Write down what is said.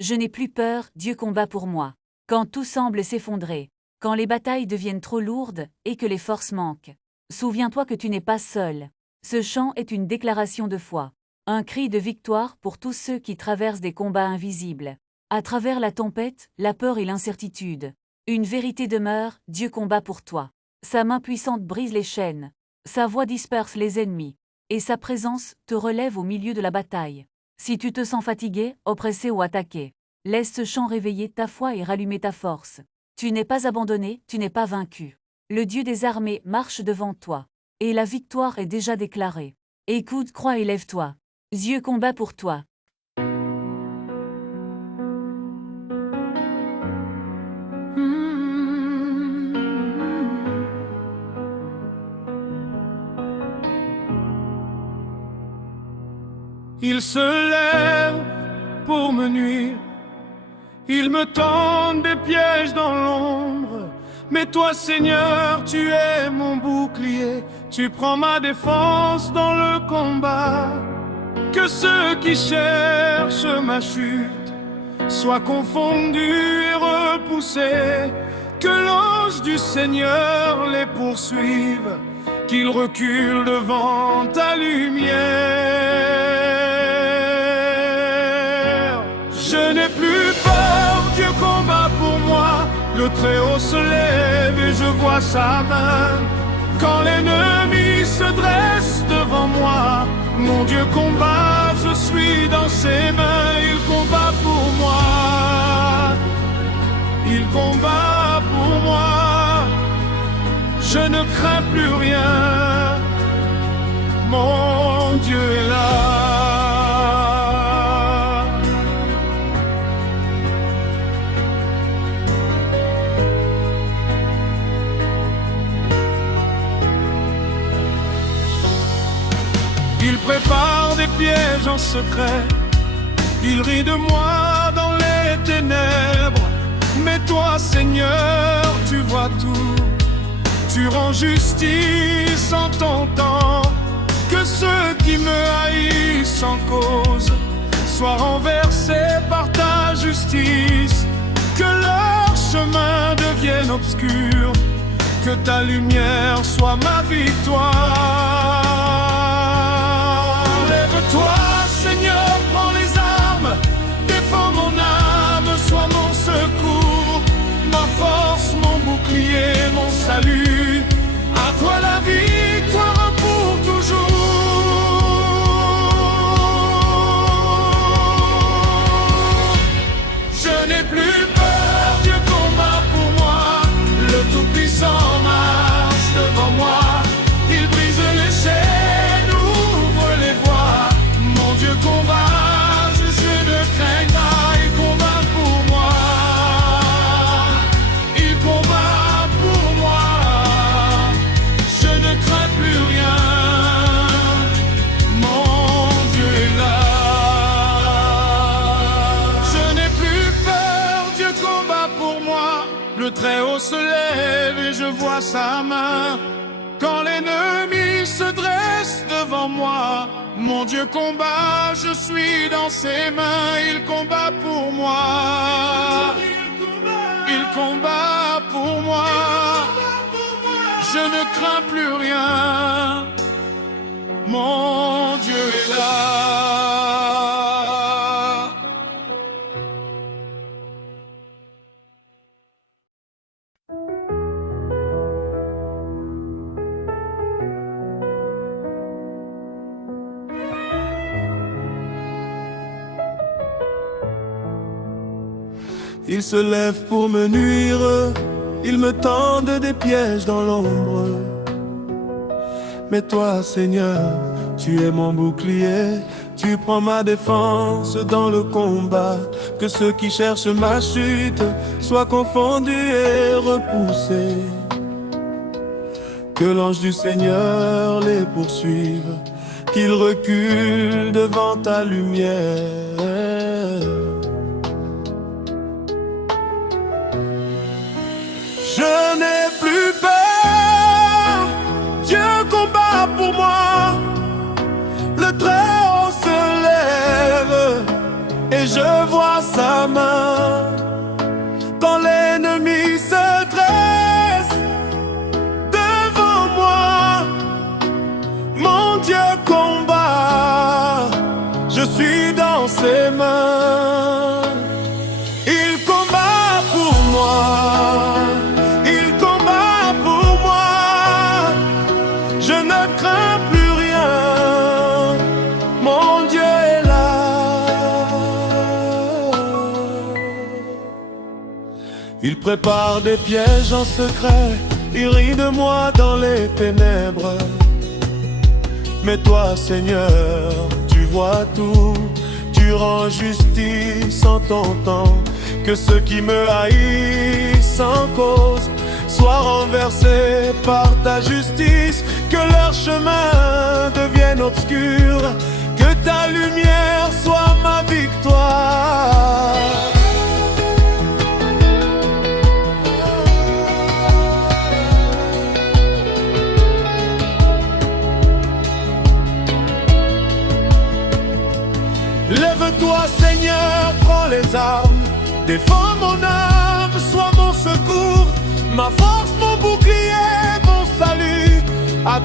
Je n'ai plus peur, Dieu combat pour moi. Quand tout semble s'effondrer, quand les batailles deviennent trop lourdes et que les forces manquent, souviens-toi que tu n'es pas seul. Ce chant est une déclaration de foi, un cri de victoire pour tous ceux qui traversent des combats invisibles. À travers la tempête, la peur et l'incertitude, une vérité demeure, Dieu combat pour toi. Sa main puissante brise les chaînes, sa voix disperse les ennemis, et sa présence te relève au milieu de la bataille. Si tu te sens fatigué, oppressé ou attaqué, laisse ce chant réveiller ta foi et rallumer ta force. Tu n'es pas abandonné, tu n'es pas vaincu. Le Dieu des armées marche devant toi, et la victoire est déjà déclarée. Écoute, crois et lève-toi. Dieu combat pour toi. Il se lève pour me nuire, il me tend des pièges dans l'ombre. Mais toi, Seigneur, tu es mon bouclier, tu prends ma défense dans le combat. Que ceux qui cherchent ma chute soient confondus et repoussés, que l'ange du Seigneur les poursuive, qu'il recule devant ta lumière. Je n'ai plus peur, Dieu combat pour moi. Le Très-Haut se lève et je vois sa main. Quand l'ennemi se dresse devant moi, mon Dieu combat, je suis dans ses mains. Il combat pour moi, il combat pour moi. Je ne crains plus rien, mon Dieu est là. Il prépare des pièges en secret, il rit de moi dans les ténèbres. Mais toi, Seigneur, tu vois tout, tu rends justice en ton temps. Que ceux qui me haïssent sans cause soient renversés par ta justice. Que leur chemin devienne obscur, que ta lumière soit ma victoire. Lève-toi, Seigneur, prends les armes, défends mon âme, sois mon secours, ma force, mon bouclier, mon salut. À toi la victoire pour toujours. Je n'ai plus peur, Dieu combat pour moi. Le Tout-Puissant marche devant moi. Il brise les chaînes, ouvre les voies. Mon Dieu combat, je ne crains pas. Il combat pour moi. Il combat pour moi. Je ne crains plus rien. Mon Dieu est là. Je n'ai plus peur, Dieu combat pour moi. Le Très-Haut se lève et je vois sa main. Quand l'ennemi se dresse devant moi, mon Dieu combat, je suis dans ses mains. Il combat pour moi. Il combat pour moi. Je ne crains plus rien. Mon Dieu est là. Ils se lèvent pour me nuire, ils me tendent des pièges dans l'ombre. Mais toi, Seigneur, tu es mon bouclier, tu prends ma défense dans le combat. Que ceux qui cherchent ma chute soient confondus et repoussés. Que l'ange du Seigneur les poursuive, qu'il recule devant ta lumière. Je n'ai plus peur, Dieu combat pour moi. Le Très-Haut se lève et je vois sa Il prépare des pièges en secret, il rit de moi dans les ténèbres. Mais toi, Seigneur, tu vois tout, tu rends justice en ton temps. Que ceux qui me haïssent sans cause soient renversés par ta justice. Que leur chemin devienne obscur, que ta lumière soit ma victoire. Lève-toi, Seigneur, prends les armes, défends mon âme, sois mon secours, ma force, mon bouclier, mon salut. À